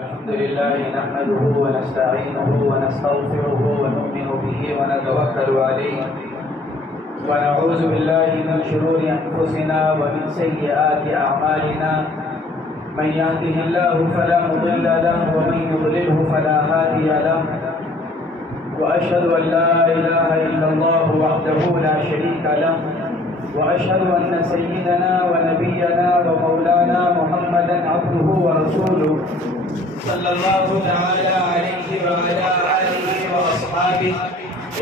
الحمد لله نحمده ونستعينه ونستغفره ونؤمن به ونتوكل عليه ونعوذ بالله من شرور أنفسنا ومن سيئات أعمالنا من يهده الله فلا مضل له ومن يضلله فلا هادي له وأشهد أن لا إله إلا الله وحده لا شريك له وأشهد أن سيدنا ونبينا ومولانا محمدا عبده ورسوله صلى الله تعالى عليه وعلى آله وأصحابه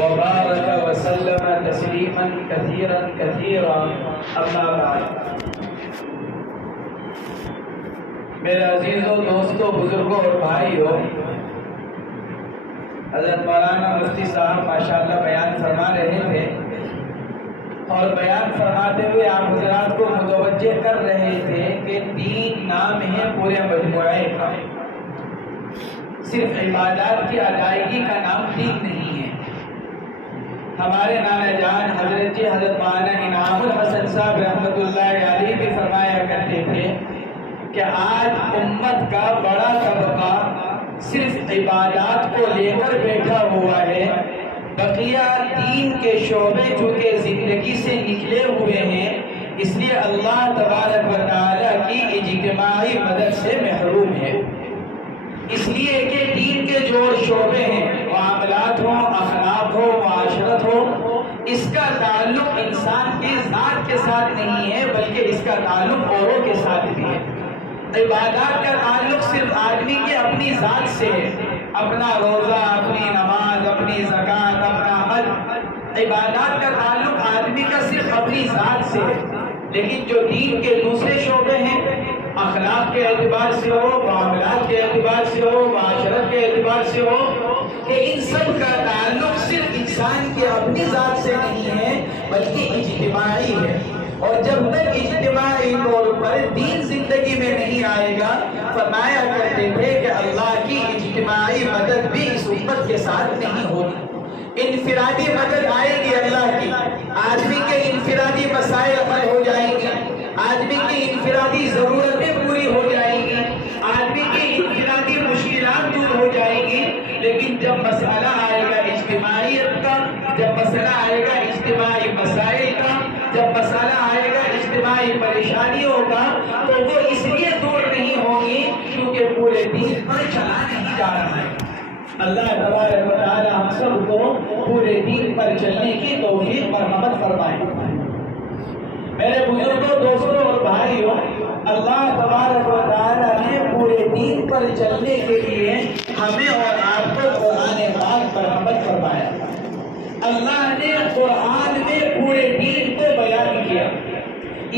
وبارك وسلم تسليما كثيرا كثيرا أما بعد. میرے عزیزوں، دوستوں، بزرگوں اور بھائیوں، حضرت مولانا مفتی صاحب ماشاءاللہ بیان فرما رہے تھے اور بیان فرماتے ہوئے آپ حضرات کو متوجہ کر رہے تھے کہ 3 نام ہیں پورے مجموعے کا. صرف عبادات کی ادائیگی کا نام 3 نہیں ہے. ہمارے نانا جان حضرت مولانا انعام الحسن صاحب رحمۃ اللہ علیہ بھی فرمایا کرتے تھے کہ آج امت کا بڑا طبقہ صرف عبادات کو لے کر بیٹھا ہوا ہے. بقیہ دین کے شعبے چونکہ زندگی سے نکلے ہوئے ہیں، اس لیے اللہ تبارک و تعالیٰ کی اجتماعی مدد سے محروم ہے. اس لیے کہ دین کے جو شعبے ہیں، معاملات ہوں، اخلاق ہو، معاشرت ہو، اس کا تعلق انسان کی ذات کے ساتھ نہیں ہے بلکہ اس کا تعلق اوروں کے ساتھ بھی ہے. عبادات کا تعلق صرف آدمی کے اپنی ذات سے ہے. اپنا روزہ، اپنی نماز، اپنی زکوٰۃ، اپنا حج، عبادات کا تعلق آدمی کا صرف اپنی ذات سے ہے. لیکن جو دین کے دوسرے شعبے ہیں، اخلاق کے اعتبار سے ہو، معاملات کے اعتبار سے ہو، معاشرت کے اعتبار سے ہو، کہ ان سب کا تعلق صرف انسان کی اپنی ذات سے نہیں ہے بلکہ اجتماعی ہے. اور جب تک اجتماعی طور پر دین زندگی میں نہیں آئے گا، فرمایا کرتے تھے کہ اللہ کی اجتماعی مدد بھی اس امت کے ساتھ نہیں ہوگی. انفرادی مدد آئے گی اللہ کی، آدمی کے انفرادی مسائل حل ہو جائیں گے، آدمی کی انفرادی ضرورتیں پوری ہو جائیں گی، آدمی کی انفرادی مشکلات دور ہو جائیں گی. لیکن جب مسئلہ آئے گا اجتماعیت کا، جب مسئلہ آئے گا اجتماعی مسائل کا، جب مسئلہ آئے گا اجتماعی پریشانیوں کا، تو وہ اس لیے دور نہیں ہوں گی کیونکہ پورے دین پر چلا نہیں جا رہا ہے. اللہ تبارک و تعالی ہم سب کو پورے دین پر چلنے کی توفیق مرحمت فرمائے. میرے بزرگوں، دوستوں اور بھائیوں، اللہ تبارک و تعالی نے پورے دین پر چلنے کے لیے ہمیں اور آپ کو قرآن پاک مرحمت فرمایا. اللہ نے قرآن میں پورے دین کو بیان کیا.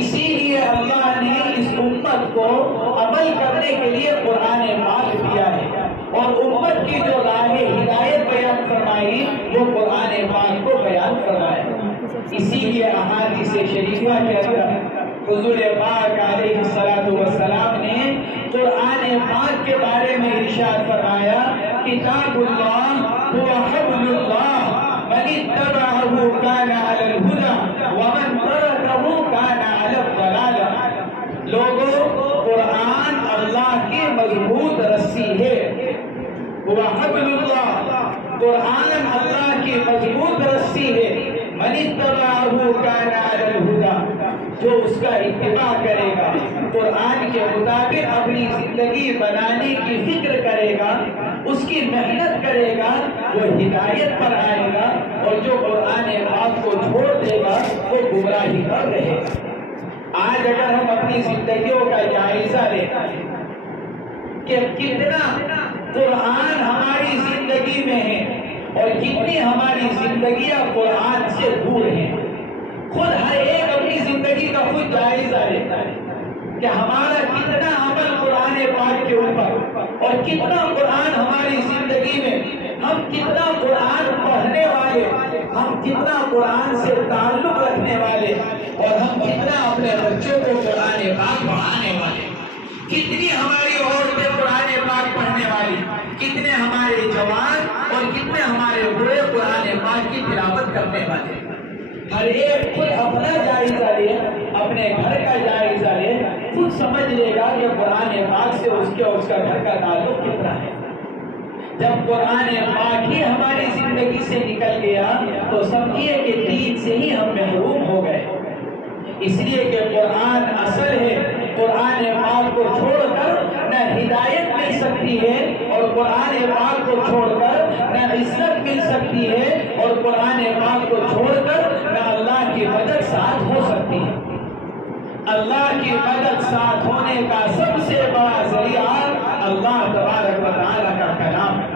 اسی لیے اللہ نے اس امت کو عمل کرنے کے لیے قرآن پاک دیا ہے اور امت کی جو راہ ہدایت بیان فرمائی وہ قرآن پاک کو بیان فرمایا. اسی لیے احادیث شریفہ کے اندر حضور پاک علیہ السلام نے قرآن پاک کے بارے میں ارشاد فرمایا، کتاب اللہ هو حبل اللہ من اتبعه كان على الهدى ومن تركه كان على الضلالة. لوگوں، قرآن اللہ کی مضبوط رسی ہے. هو حبل اللہ، قرآن اللہ کی مضبوط رسی ہے. من اتبعه كان على الهدى، جو اس کا اتباع کرے گا، قرآن کے مطابق اپنی زندگی بنانے کی فکر کرے گا، اس کی محنت کرے گا، وہ ہدایت پر آئے گا. اور جو قرآن پاک کو چھوڑ دے گا وہ گمراہی پر رہے گا. آج اگر ہم اپنی زندگیوں کا جائزہ لیں کہ کتنا قرآن ہماری زندگی میں ہے اور کتنی ہماری زندگیاں قرآن سے دور ہیں، خود ہر ایک اپنی زندگی کا خود جائزہ لیتا ہے کہ ہمارا کتنا عمل قرآن پاک کے اوپر اور کتنا قرآن ہماری زندگی میں، ہم کتنا قرآن پڑھنے والے، ہم کتنا قرآن سے تعلق رکھنے والے اور ہم کتنا اپنے بچوں کو قرآن پاک پڑھانے والے. کتنی ہماری عورتیں قرآن پاک پڑھنے والی، کتنے ہمارے جوان اور کتنے ہمارے بوڑھے قرآن پاک کی تلاوت کرنے والے. ہر ایک خود اپنا جائزہ لے، اپنے گھر کا جائزہ لے، خود سمجھ لے گا کہ قرآن پاک سے اس کے اور اس کا گھر کا تعلق کتنا جب قرآن پاک ہی ہماری زندگی سے نکل گیا تو سمجھیے کہ دین سے ہی ہم محروم ہو گئے. اس لیے کہ قرآن اصل ہے. قرآن پاک کو چھوڑ کر نہ ہدایت مل سکتی ہے اور قرآن پاک کو چھوڑ کر نہ عزت مل سکتی ہے اور قرآن پاک کو چھوڑ کر نہ اللہ کی مدد ساتھ ہو سکتی ہے. اللہ کی مدد ساتھ ہونے کا سب سے بڑا ذریعہ اللہ تبارک و تعالیٰ کا کلام ہے.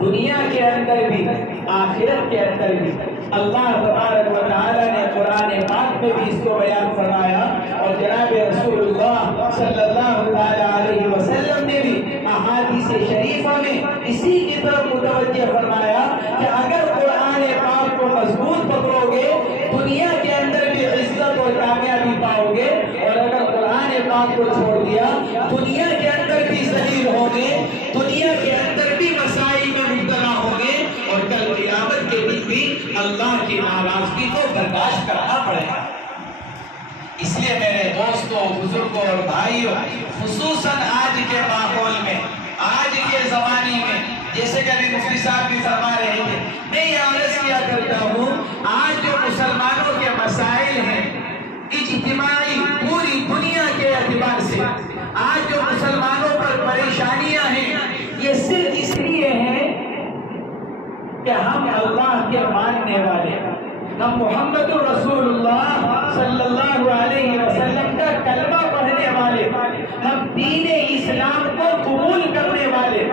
دنیا کے اندر بھی آخرت کے اندر بھی اللہ تبارک و تعالیٰ نے قرآن پاک میں بھی اس کو بیان فرمایا اور جناب رسول اللہ صلی اللہ علیہ وسلم نے بھی احادیث شریفہ میں اسی کی طرف متوجہ فرمایا کہ اگر قرآن پاک کو مضبوط پکڑو گے دنیا کے اندر بھی عزت اور کامیابی پاؤ گے اور اگر قرآن پاک کو چھوڑ دیا دنیا کے اندر بھی ذلیل ہوں گے, دنیا کے اندر بھی مسائل میں مبتلا ہوں گے اور کل قیامت کے دن بھی اللہ کی ناراضگی کو برداشت کرنا پڑے گا. اس لیے میرے دوستوں, بزرگوں اور بھائیوں, خصوصاً آج کے ماحول میں, آج کے زمانے میں, جیسے کہ ابھی مفتی صاحب بھی فرما رہے تھے, میں یہ عرض کیا کرتا ہوں آج جو مسلمانوں کے مسائل ہیں اجتماعی پوری دنیا کے اعتبار سے, آج جو مسلمانوں پر پریشانیاں ہیں یہ صرف اس لیے ہیں کہ ہم اللہ کے ماننے والے, ہم محمد رسول اللہ صلی اللہ علیہ وسلم کا کلمہ پڑھنے والے, ہم دین اسلام کو قبول کرنے والے.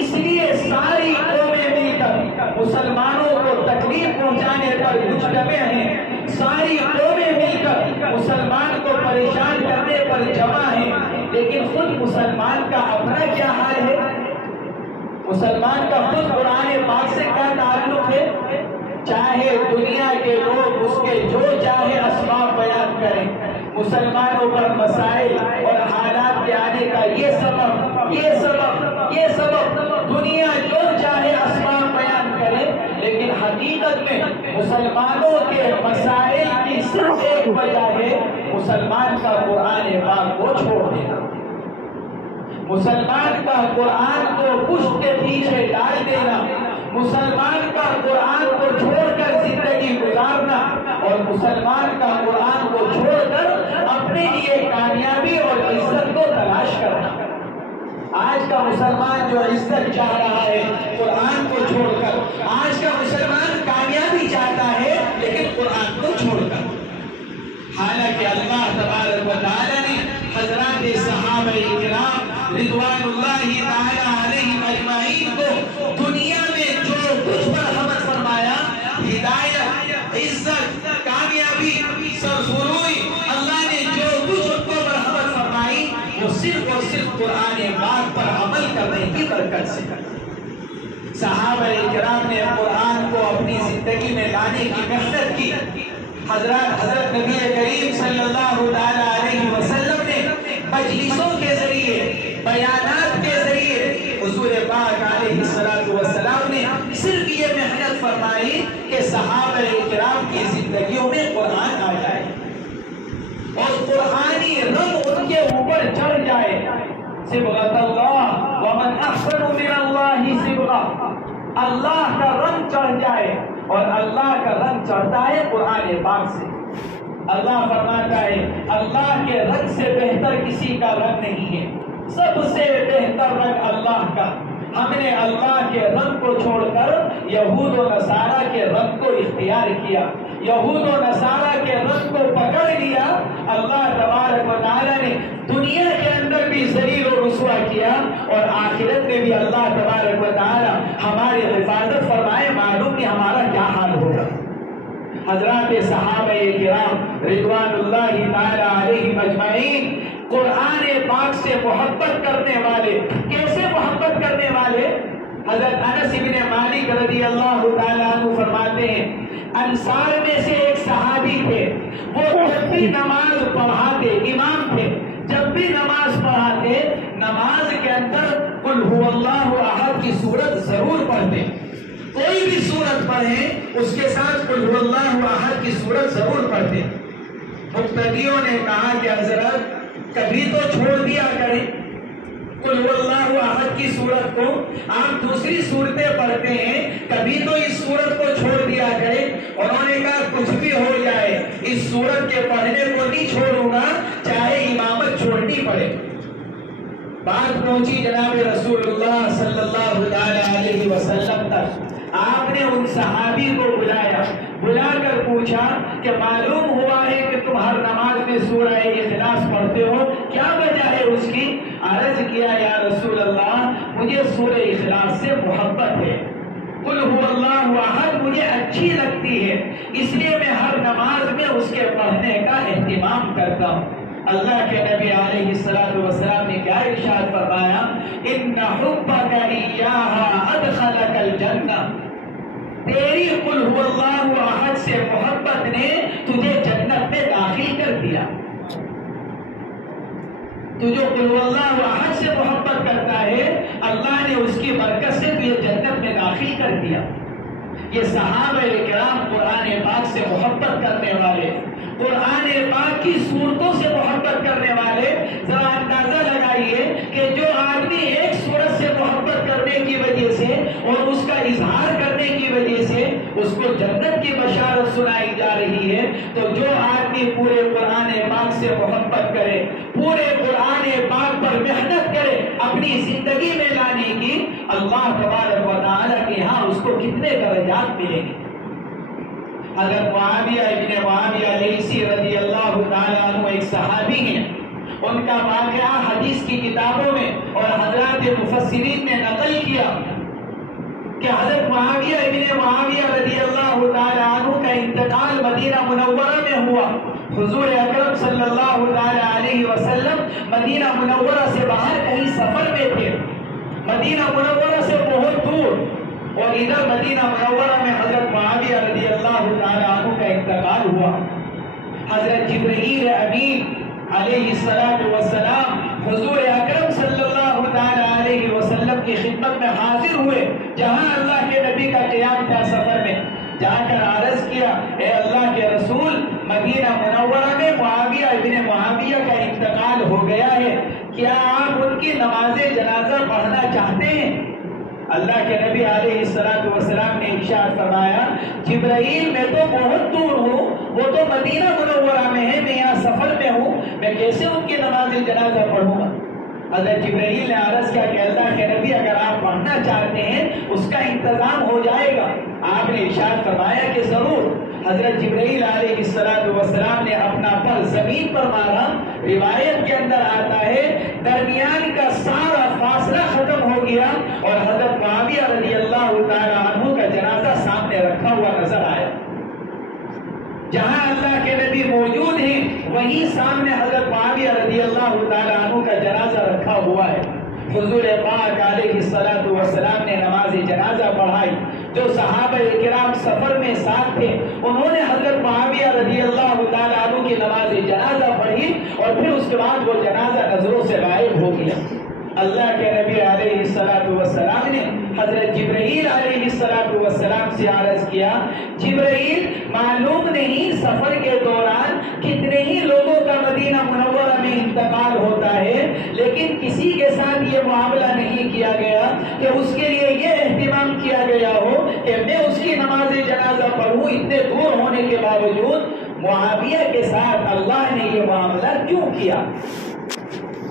اس لیے ساری قومیں مل کر مسلمانوں کو تکلیف پہنچانے پر مجتمع ہیں, ساری قومیں مل کر مسلمان کو پریشان کرنے پر جمع ہیں. لیکن خود مسلمان کا اپنا کیا حال ہے؟ مسلمان کا خود قرآن پاک سے کیا تعلق ہے؟ چاہے دنیا کے لوگ اس کے جو چاہے اسباب بیان کریں, مسلمانوں پر مسائل اور حالات کے آنے کا یہ سبب دنیا جو چاہے اسباب بیان کرے, لیکن حقیقت میں مسلمانوں کے مسائل کی صرف ایک وجہ ہے مسلمان کا قرآن پاک کو چھوڑ دینا, مسلمان کا قرآن کو پشت کے پیچھے ڈال دینا, مسلمان کا قرآن کو چھوڑ کر زندگی گزارنا اور مسلمان کا قرآن کو چھوڑ کر اپنے لیے کامیابی اور عزت کو تلاش کرنا. آج کا مسلمان جو عزت چاہ رہا ہے قرآن کو چھوڑ کر, آج کا مسلمان کامیابی چاہتا ہے لیکن قرآن کو چھوڑ کر. حالانکہ اللہ تبارک و تعالی نے حضرات صحابہ کرام رضوان اللہ تعالی علیہم اجمعین کو دنیا میں جو کچھ مرحمت فرمایا, ہدایت, عزت, کامیابی, سرفروئی, اللہ نے جو کچھ ان کو مرحمت فرمائی وہ صرف اور صرف قرآن پاک پر عمل کرنے کی برکت سے. صحابہ کرام نے قرآن کو اپنی زندگی میں لانے کی محنت کی. حضرت نبی کریم صلی اللہ علیہ وسلم نے مجلسوں کے ذریعے, بیانات کے ذریعے حضور پاک علیہ السلام نے صرف یہ محنت فرمائی کہ صحابہ کرام کی زندگیوں میں قرآن آ جائے اور قرآنی رنگ ان کے اوپر چڑھ جائے. صبغۃ اللہ ومن احسن من اللہ صبغہ, اللہ کا رنگ چڑھ جائے اور اللہ کا رنگ چڑھتا ہے قرآن پاک سے. اللہ فرماتا ہے اللہ کے رنگ سے بہتر کسی کا رنگ نہیں ہے, سب سے بہتر رنگ اللہ کا. ہم نے اللہ کے رنگ کو چھوڑ کر یہود و نصارہ کے رنگ کو اختیار کیا, یہود و نصارہ کے رنگ کو پکڑ لیا. اللہ تبارک و تعالی نے دنیا کے اندر بھی ذلیل و رسوا کیا اور آخرت میں بھی اللہ تبارک و تعالی ہماری حفاظت فرمائے. معلوم کہ ہمارا کیا حال ہوگا. حضرات صحابہ کرام رضوان اللہ تعالی علیہم اجمعین قرآن پاک سے محبت کرنے والے, کیسے محبت کرنے والے؟ حضرت انس بن مالک رضی اللہ تعالیٰ عنہ فرماتے ہیں انصار میں سے ایک صحابی تھے, وہ جب بھی نماز پڑھاتے, امام تھے, جب بھی نماز پڑھاتے نماز کے اندر قل هو اللہ احد کی سورت ضرور پڑھتے. کوئی بھی سورت پڑھیں اس کے ساتھ قل هو اللہ احد کی سورت ضرور پڑھتے. مقتدیوں نے کہا کہ حضرت کبھی تو چھوڑ دیا کریں, قل هو اللہ احد بعد کی صورت کو آپ دوسری صورتیں پڑھتے ہیں، کبھی تو اس صورت کو چھوڑ دیا کرے۔ انہوں نے کہا کچھ بھی ہو جائے اس صورت کے پڑھنے کو نہیں چھوڑوں گا، چاہے امامت چھوڑنی پڑے۔ بات پہنچی جناب رسول اللہ صلی اللہ علیہ وسلم تک۔ آپ نے ان صحابی کو بلا کر پوچھا کہ معلوم ہوا ہے کہ تم ہر نماز میں سورہ اخلاص پڑھتے ہو، کیا وجہ ہے اس کی؟ عرض کیا یا رسول اللہ مجھے سورہ اخلاص سے محبت ہے، قل هو اللہ احد مجھے اچھی لگتی ہے، اس لیے میں ہر نماز میں اس کے پڑھنے کا اہتمام کرتا ہوں۔ اللہ کے نبی علیہ السلام نے کیا ارشاد فرمایا؟ ان حبک ایاھا ادخلک الجنہ، تیری قل هو اللہ احد سے محبت نے تجھے جنت میں داخل کر دیا۔ تو جو قل هو اللہ احد سے محبت کرتا ہے، اللہ نے اس کی برکت سے تجھے جنت میں داخل کر دیا۔ یہ صحابہ کرام قرآن پاک سے محبت کرنے والے، قرآن پاک کی صورتوں سے محبت کرنے والے، ذرا اندازہ لگائیے کہ جو آدمی ایک صورت سے محبت کرنے کی وجہ سے اور اس کا اظہار کرنے کی وجہ سے اس کو جنت کی بشارت سنائی جا رہی ہے، تو جو آدمی پورے قرآن پاک سے محبت کرے، پورے قرآن پاک پر محنت کرے اپنی زندگی میں لانے کی، اللہ تبارک و تعالیٰ کے ہاں اس کو کتنے درجات ملیں گے۔ حضرت معاویہ ابن معاویہ لیثی رضی اللہ تعالیٰ عنہ ایک صحابی ہیں، ان کا واقعہ حدیث کی کتابوں میں اور حضرات مفسرین نے نقل کیا کہ حضرت معاویہ ابن معاویہ رضی اللہ تعالیٰ عنہ کا انتقال مدینہ منورہ میں ہوا۔ حضور اکرم صلی اللہ تعالیٰ علیہ وسلم مدینہ منورہ سے باہر کہیں سفر میں تھے، مدینہ منورہ سے بہت دور، اور ادھر مدینہ منورہ میں حضرت معاویہ رضی اللہ تعالیٰ عنہ کا انتقال ہوا۔ حضرت جبرائیل امین علیہ السلام حضور اکرم صلی اللہ تعالیٰ علیہ وسلم کی خدمت میں حاضر ہوئے، جہاں اللہ کے نبی کا قیام تھا سفر میں، جا کر عرض کیا اے اللہ کے رسول، مدینہ منورہ میں معاویہ ابن معاویہ کا انتقال ہو گیا ہے، کیا آپ ان کی نماز جنازہ پڑھنا چاہتے ہیں؟ اللہ کے نبی علیہ السلام نے ارشاد فرمایا جبرائیل میں تو بہت دور ہوں، وہ تو مدینہ منورہ میں ہے، میں یہاں سفر میں ہوں، میں کیسے ان کی نماز جنازہ پڑھوں گا؟ حضرت جبرائیل نے عرض کیا کہ اللہ کے نبی اگر آپ پڑھنا چاہتے ہیں اس کا انتظام ہو جائے گا۔ آپ نے ارشاد فرمایا کہ ضرور۔ حضرت جبرائیل علیہ السلام نے اپنا پر زمین پر مارا، روایت کے اندر آتا ہے درمیان کا سارا فاصلہ ختم ہو گیا اور حضرت معاویہ رضی اللہ تعالیٰ عنہ کا جنازہ سامنے رکھا ہوا نظر آیا۔ جہاں اللہ کے نبی موجود ہیں وہیں سامنے حضرت معاویہ رضی اللہ تعالیٰ عنہ کا جنازہ رکھا ہوا ہے۔ حضور پاک علیہ السلام نے نماز جنازہ پڑھائی۔ جو صحابہ کرام سفر میں ساتھ تھے انہوں نے حضرت معاویہ رضی اللہ تعالیٰ عنہ کی نماز جنازہ پڑھی اور پھر اس کے بعد وہ جنازہ نظروں سے غائب ہو گیا۔ اللہ کے نبی علیہ السلام نے حضرت جبرائیل علیہ السلام سے عرض کیا جبرائیل معلوم نہیں سفر کے دوران کتنے ہی لوگوں کا مدینہ منورہ میں انتقال ہوتا ہے، لیکن کسی کے ساتھ یہ معاملہ نہیں کیا گیا کہ اس کے لیے یہ اہتمام کیا گیا ہو کہ میں اس کی نماز جنازہ پڑھوں۔ اتنے دور ہونے کے باوجود معاویہ کے ساتھ اللہ نے یہ معاملہ کیوں کیا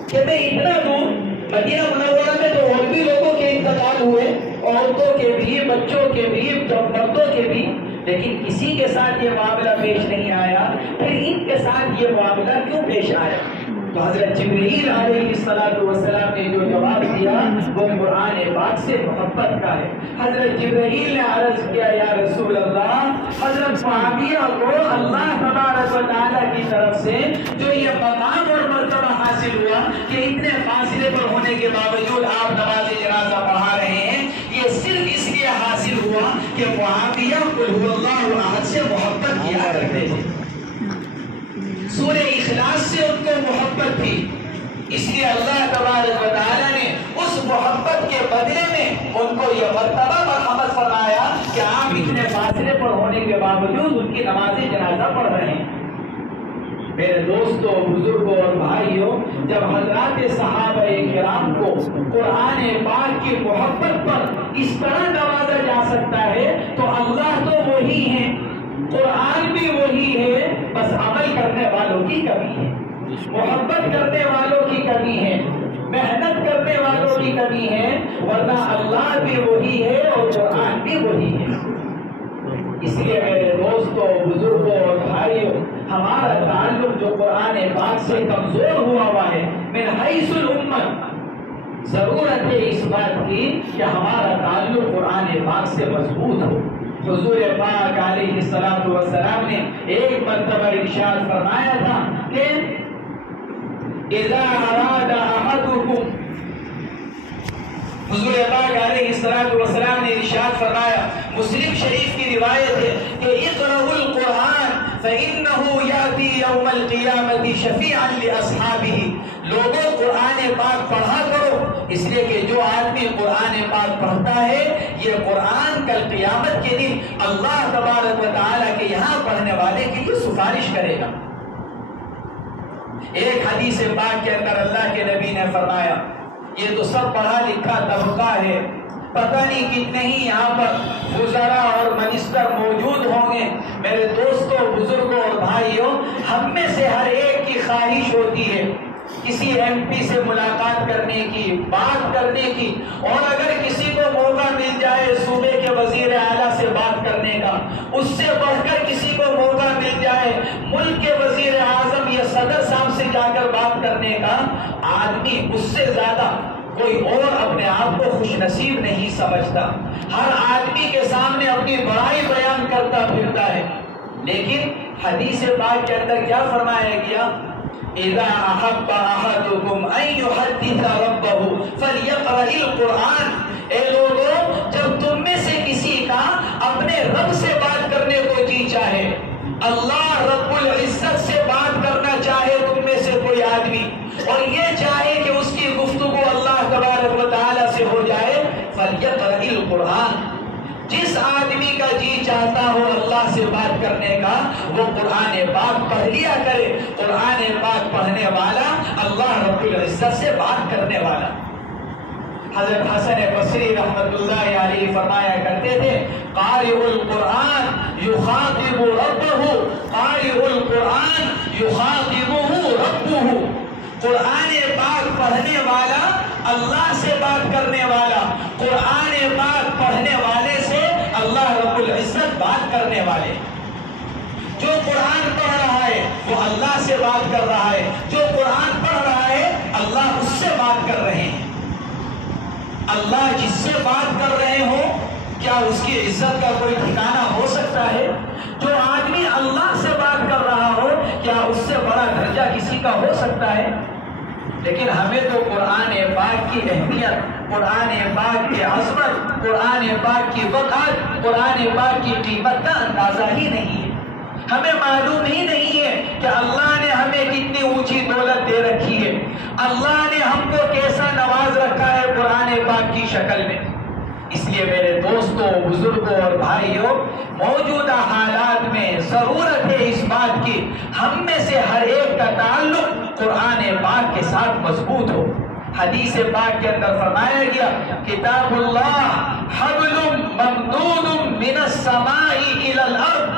کہ میں اتنا دور مدینہ منورہ میں تو اور بھی لوگوں کے انتقال ہوئے، عورتوں کے بھی، بچوں کے بھی، مردوں کے بھی، لیکن کسی کے ساتھ یہ معاملہ پیش نہیں آیا، پھر ان کے ساتھ یہ معاملہ کیوں پیش آیا؟ تو حضرت جبرائیل علیہ السلام نے جو جواب دیا وہ قرآن پاک سے محبت کا ہے۔ حضرت جبرائیل نے عرض کیا یا رسول اللہ، حضرت معاویہ کو اللہ تبارک و تعالیٰ کی طرف سے جو یہ مقام اور مرتبہ حاصل ہوا کہ اتنے فاصلے پر ہونے کے باوجود آپ نماز جنازہ پڑھا رہے ہیں، یہ صرف اس لیے حاصل ہوا کہ معاویہ قل هو اللہ احد سے محبت کیا کرتے تھے، سورہ اخلاص سے ان کو محبت تھی، اس لیے اللہ تبارک و تعالیٰ نے اس محبت کے بدلے میں ان کو یہ مرتبہ مرحمت فرمایا کہ آپ اتنے فاصلے پر ہونے کے باوجود ان کی نماز جنازہ پڑھ رہے ہیں۔ میرے دوستوں، بزرگوں اور بھائیوں، جب حضرات صحابہ کرام کو قرآن پاک کی محبت پر اس طرح نوازا جا سکتا ہے تو اللہ تو وہی ہے، قرآن بھی وہی ہے، بس عمل کرنے والوں کی کمی ہے، محبت کرنے والوں کی کمی ہے، محنت کرنے والوں کی کمی ہے، ورنہ اللہ بھی وہی ہے اور قرآن بھی وہی ہے۔ اس لیے میرے دوستوں، بزرگوں اور بھائیوں، ہمارا تعلق جو قرآن پاک سے کمزور ہوا ہے، من حیث الامت، ضرورت ہے اس بات کی کہ ہمارا تعلق قرآن پاک سے مضبوط ہو۔ حضور پاک علیہ السلام نے ایک مرتبہ ارشاد فرمایا تھا کہ اذا اراد احدکم، حضور پاک علیہ السلام نے ارشاد فرمایا، مسلم شریف کی روایت ہے کہ اقرؤوا القرآن فإنه يأتي يوم القيامة شفيعا لأصحابه، لوگوں قرآن پاک پڑھا کرو، اس لیے کہ جو آدمی قرآن پاک پڑھتا ہے یہ قرآن کل قیامت کے دن اللہ تبارک و تعالیٰ کے یہاں پڑھنے والے کے لیے سفارش کرے گا۔ ایک حدیث پاک کے اندر اللہ کے نبی نے فرمایا، یہ تو سب پڑھا لکھا طبقہ ہے، پتہ نہیں کتنے ہی یہاں پر وزراء اور منسٹر موجود ہوں گے۔ میرے دوستوں، بزرگوں اور بھائیوں، ہم میں سے ہر ایک کی خواہش ہوتی ہے کسی ایم پی سے ملاقات کرنے کی، بات کرنے کی، اور اگر کسی کو موقع مل جائے صوبے کے وزیر اعلیٰ سے بات کرنے کا، اس سے بڑھ کر کسی کو موقع مل جائے ملک کے وزیر اعظم یا صدر صاحب سے جا کر بات کرنے کا، آدمی اس سے زیادہ کوئی اور اپنے آپ کو خوش نصیب نہیں سمجھتا۔ ہر آدمی کے سامنے اپنی بڑائی بیان کرتا پھرتا ہے، لیکن حدیث پاک کے اندر کیا فرمایا گیا؟ اذا احب احدکم ان یحدث ربہ فلیقرأ القرآن، اے لوگوں، جب تم میں سے کسی کا اپنے رب سے بات کرنے کو جی چاہے، اللہ رب العزت سے بات کرنا چاہے تم میں سے کوئی آدمی، اور یہ چاہے کہ اس کی گفتگو اللہ تبارک و تعالیٰ سے ہو جائے، فلیقرأ القرآن، جس آدمی کا جی چاہتا ہو اللہ سے بات کرنے کا، وہ قرآن پاک پڑھ لیا کرے۔ قرآن پاک پڑھنے والا اللہ رب العزت سے بات کرنے والا۔ حضرت حسن بصری رحمت اللہ علیہ فرمایا کرتے تھے، قارئ القرآن یخاطب ربہ، قارئ القرآن یخاطبہ ربہ، قرآن پاک پڑھنے والا اللہ سے بات کرنے والا، قرآن پاک پڑھنے والے سے اللہ رب العزت بات کرنے والے۔ جو قرآن پڑھ رہا ہے وہ اللہ سے بات کر رہا ہے، جو قرآن پڑھ رہا ہے اللہ اس سے بات کر رہے ہیں۔ اللہ جس سے بات کر رہے ہو، کیا اس کی عزت کا کوئی ٹھکانہ ہو سکتا ہے؟ جو آدمی اللہ سے بات کر رہا ہو، کیا اس سے بڑا درجہ کسی کا ہو سکتا ہے؟ لیکن ہمیں تو قرآن پاک کی اہمیت، قرآن پاک کی عظمت، قرآن پاک کی وقعت، قرآن پاک کی قیمت کا اندازہ ہی نہیں ہے۔ ہمیں معلوم ہی نہیں ہے کہ اللہ نے ہمیں کتنی اونچی دولت دے رکھی ہے، اللہ نے ہم کو کیسا نواز رکھا ہے قرآن پاک کی شکل میں۔ اس لیے میرے دوستوں، بزرگوں اور بھائیوں، موجودہ حالات میں ضرورت ہے اس بات کی ہم میں سے ہر ایک کا تعلق قرآن پاک کے ساتھ مضبوط ہو۔ حدیث پاک کے اندر فرمایا گیا، کتاب اللہ حبل ممدود من السماء الى الارض،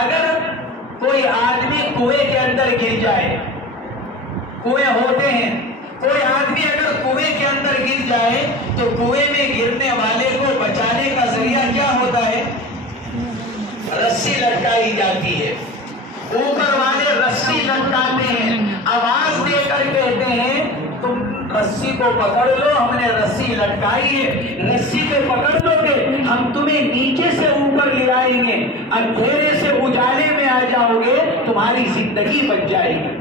اگر کوئی آدمی کنویں کے اندر گر جائے، کنویں ہوتے ہیں، کوئی آدمی اگر کنویں کے اندر گر جائے تو کنویں میں گرنے والے کو بچانے کا ذریعہ کیا ہوتا ہے؟ رسی لٹکائی جاتی ہے، اوپر والے رسی لٹکاتے ہیں، آواز دے کر کہتے ہیں تم رسی کو پکڑ لو، ہم نے رسی لٹکائی ہے، رسی پہ پکڑ لو گے ہم تمہیں نیچے سے اوپر لے آئیں گے، اندھیرے سے اجالے میں آ جاؤ گے، تمہاری زندگی بچ جائے گی۔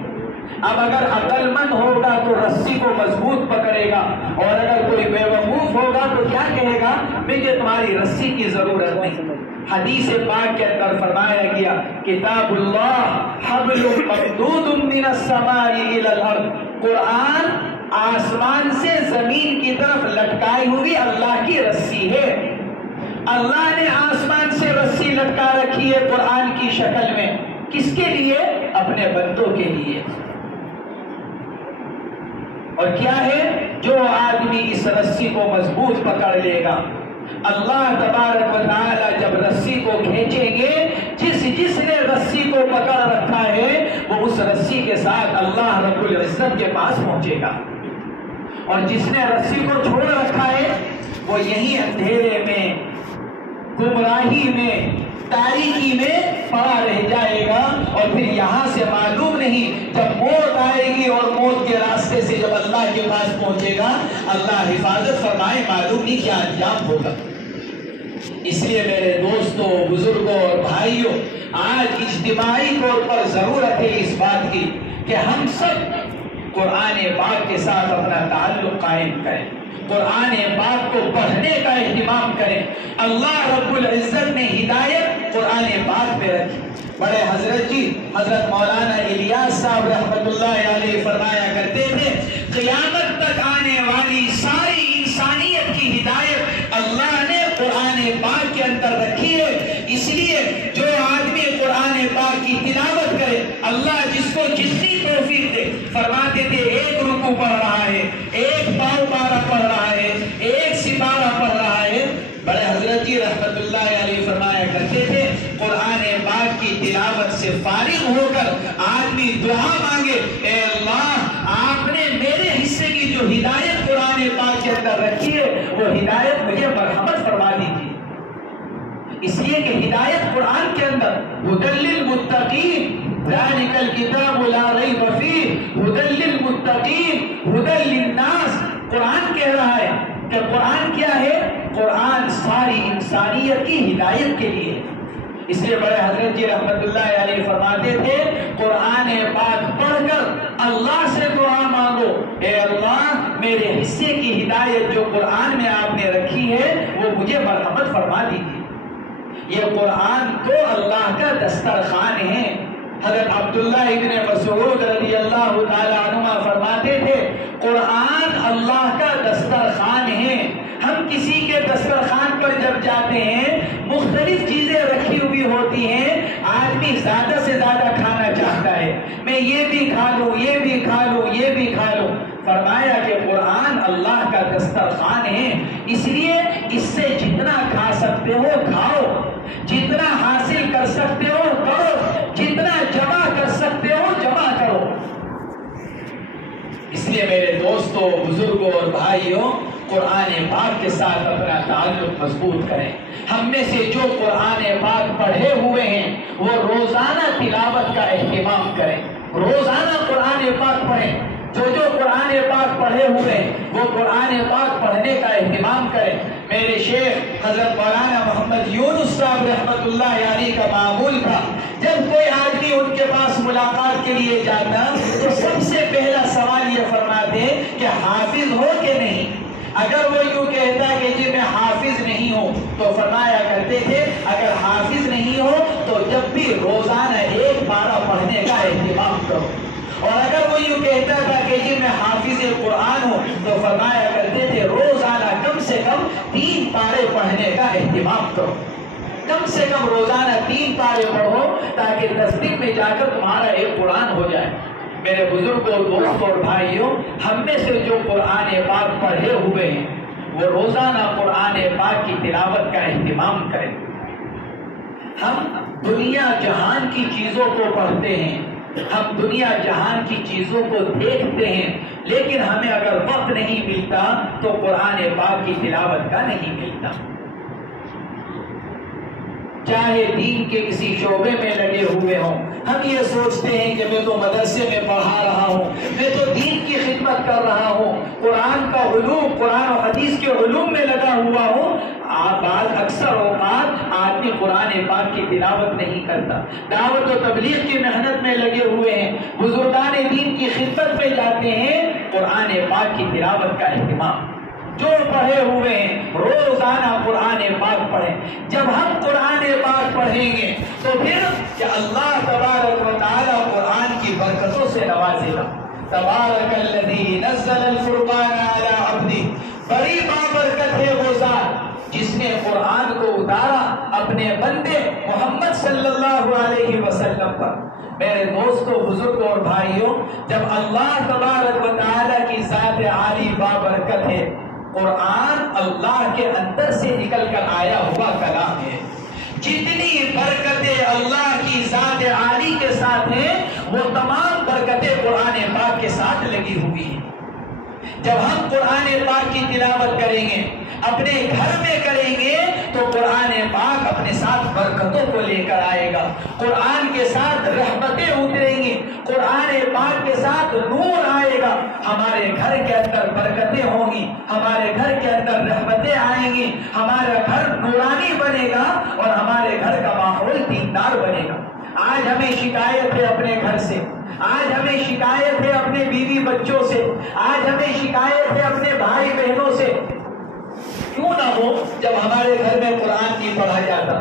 اب اگر عقل مند ہوگا تو رسی کو مضبوط پکڑے گا، اور اگر کوئی بے وقوف ہوگا تو کیا کہے گا؟ مجھے تمہاری رسی کی ضرورت نہیں۔ حدیث پاک کے اندر فرمایا گیا، کتاب اللہ حبل ممدود من السماء الى الارض، قرآن آسمان سے زمین کی طرف لٹکائی ہوئی اللہ کی رسی ہے۔ اللہ نے آسمان سے رسی لٹکا رکھی ہے قرآن کی شکل میں، کس کے لیے؟ اپنے بندوں کے لیے۔ اور کیا ہے؟ جو آدمی اس رسی کو مضبوط پکڑ لے گا، اللہ تبارک و تعالی جب رسی کو کھینچیں گے، جس نے رسی کو پکڑ رکھا ہے وہ اس رسی کے ساتھ اللہ رب العزت کے پاس پہنچے گا، اور جس نے رسی کو چھوڑ رکھا ہے وہ یہی اندھیرے میں، گمراہی میں، تاریکی میں پڑا رہ جائے گا، اور پھر یہاں سے معلوم نہیں، جب موت آئے گی اور موت کے راستے سے جب اللہ کے پاس پہنچے گا، اللہ حفاظت فرمائے، معلوم نہیں کیا انجام ہوگا۔ اس لیے میرے دوستوں، بزرگوں اور بھائیوں، آج اجتماعی طور پر ضرورت ہے اس بات کی کہ ہم سب قرآن پاک کے ساتھ اپنا تعلق قائم کریں، قرآن پاک کو پڑھنے کا اہتمام کریں۔ اللہ رب العزت نے ہدایت قرآن پاک میں رکھی۔ بڑے حضرت جی، حضرت مولانا الیاس صاحب رحمۃ اللہ علیہ فرمایا کرتے تھے، قیامت تک آنے والی ساری انسانیت کی ہدایت اللہ نے قرآن پاک کے اندر رکھی ہے۔ اس لیے جو آدمی قرآن پاک کی تلاوت کرے، اللہ جس کو جتنی توفیق دے، فرماتے تھے ایک رکوع پڑھ رہا ہے، ایک پاؤ پارہ پڑھ رہا ہے، ایک سپارہ پڑھ رہا ہے۔ بڑے حضرت جی رحمت اللہ علیہ فرمایا کرتے تھے، قرآن پاک کی تلاوت سے فارغ ہو کر آدمی دعا مانگے، اے اللہ آپ نے میرے حصے کی جو ہدایت قرآن پاک کے اندر رکھی ہے وہ ہدایت مجھے مرحمت فرما دیجیے۔ اس لیے کہ ہدایت قرآن کے اندر ہدی للمتقین، ذالک الکتاب لا ریب فیہ، ہدی للمتقین، ہدی للناس۔ قرآن کہہ رہا ہے کہ قرآن کیا ہے؟ قرآن ساری انسانیت کی ہدایت کے لیے۔ اس لیے بڑے حضرت جی رحمت اللہ علیہ فرماتے تھے، قرآن پاک پڑھ کر اللہ سے دعا مانگو، اے اللہ میرے حصے کی ہدایت جو قرآن میں آپ نے رکھی ہے وہ مجھے مرحمت فرما دیجیے۔ یہ قرآن تو اللہ کا دسترخوان ہے۔ حضرت عبداللہ ابن مسعود رضی اللہ تعالی عنہ فرماتے تھے، قرآن اللہ کا دسترخوان ہے۔ ہم کسی کے دسترخوان پر جب جاتے ہیں، مختلف چیزیں رکھی ہوئی ہوتی ہیں، آدمی زیادہ سے زیادہ کھانا چاہتا ہے، میں یہ بھی کھا لوں، یہ بھی کھا لوں، یہ بھی کھا لوں۔ فرمایا کہ قرآن اللہ کا دسترخوان ہے، اس لیے اس سے جتنا کھا سکتے ہو کھاؤ، جتنا حاصل کر سکتے ہو کرو، جتنا جمع کر سکتے ہو جمع کرو۔ اس لیے میرے دوستوں، بزرگوں اور بھائیوں، قرآن پاک کے ساتھ اپنا تعلق مضبوط کریں۔ ہم میں سے جو قرآن پاک پڑھے ہوئے ہیں وہ روزانہ تلاوت کا اہتمام کریں، روزانہ قرآن پاک پڑھیں۔ جو قرآن پاک پڑھے ہوئے ہیں وہ قرآن پاک پڑھنے کا اہتمام کریں۔ میرے شیخ حضرت مولانا محمد یونس صاحب رحمت اللہ علیہ کا معمول تھا، جب کوئی آدمی ان کے پاس ملاقات کے لیے جاتا تو سب سے پہلا سوال یہ فرماتے کہ حافظ ہو کہ نہیں۔ اگر وہ یوں کہتا کہ جی میں حافظ نہیں ہوں تو فرمایا کرتے تھے اگر حافظ نہیں ہو تو جب بھی روزانہ ایک پارہ پڑھنے کا اہتمام کرو، اور اگر وہ یوں کہتا تھا کہ جی میں حافظ قرآن ہوں تو فرمایا کرتے تھے روزانہ کم سے کم 3 پارے پڑھنے کا اہتمام کرو، کم سے کم روزانہ 3 پارے پڑھو تاکہ تصدیق میں جا کر تمہارا ایک قرآن ہو جائے۔ میرے بزرگوں، دوستوں اور بھائیوں، ہم میں سے جو قرآن پاک پڑھے ہوئے ہیں وہ روزانہ قرآن پاک کی تلاوت کا اہتمام کریں۔ ہم دنیا جہان کی چیزوں کو پڑھتے ہیں، ہم دنیا جہان کی چیزوں کو دیکھتے ہیں، لیکن ہمیں اگر وقت نہیں ملتا تو قرآن پاک کی تلاوت کا نہیں ملتا۔ چاہے دین کے کسی شعبے میں لگے ہوئے ہوں، ہم یہ سوچتے ہیں کہ میں تو مدرسے میں پڑھا رہا ہوں، میں تو دین کی خدمت کر رہا ہوں، قرآن کا علوم، قرآن و حدیث کے علوم میں لگا ہوا ہوں۔ بعض اکثر اوقات آدمی قرآن پاک کی تلاوت نہیں کرتا، دعوت و تبلیغ کی محنت میں لگے ہوئے ہیں، بزرگان دین کی خدمت میں جاتے ہیں، قرآن پاک کی تلاوت کا اہتمام۔ جو پڑھے ہوئے ہیں روزانہ قرآن پاک پڑھیں۔ جب ہم قرآن پاک پڑھیں گے تو پھر کہ اللہ تبارک و تعالی قرآن کی برکتوں سے نوازے گا۔ تبارک الذی نزل الفرقان علی عبدہ، بڑی بابرکت ہے وہ ذات جس نے قرآن کو اتارا اپنے بندے محمد صلی اللہ علیہ علیہ وسلم پر۔ میرے دوستوں، بزرگوں اور بھائیوں، جب اللہ تبارک و تعالیٰ کی ذات عالی بابرکت ہے، قرآن اللہ کے اندر سے نکل کر آیا ہوا کلام ہے۔ جتنی برکتیں اللہ کی ذات عالی کے ساتھ ہیں، وہ تمام برکتیں قرآن پاک کے ساتھ لگی ہوئی ہیں۔ جب ہم قرآن پاک کی تلاوت کریں گے، اپنے گھر میں کریں گے، تو قرآن پاک اپنے ساتھ برکتوں کو لے کر آئے گا، قرآن کے ساتھ رحمتیں اتریں گی، قرآن پاک کے ساتھ نور آئے گا، ہمارے گھر کے اندر برکتیں ہوں گی، ہمارے گھر کے اندر رحمتیں آئیں گی، ہمارا گھر نورانی بنے گا اور ہمارے گھر کا ماحول دیندار بنے گا۔ آج ہمیں شکایت ہے اپنے گھر سے، آج ہمیں شکایت ہے اپنے بیوی بچوں سے، آج ہمیں شکایت ہے اپنے بھائی بہنوں سے۔ کیوں نہ ہو جب ہمارے گھر میں قرآن نہیں پڑھا جاتا،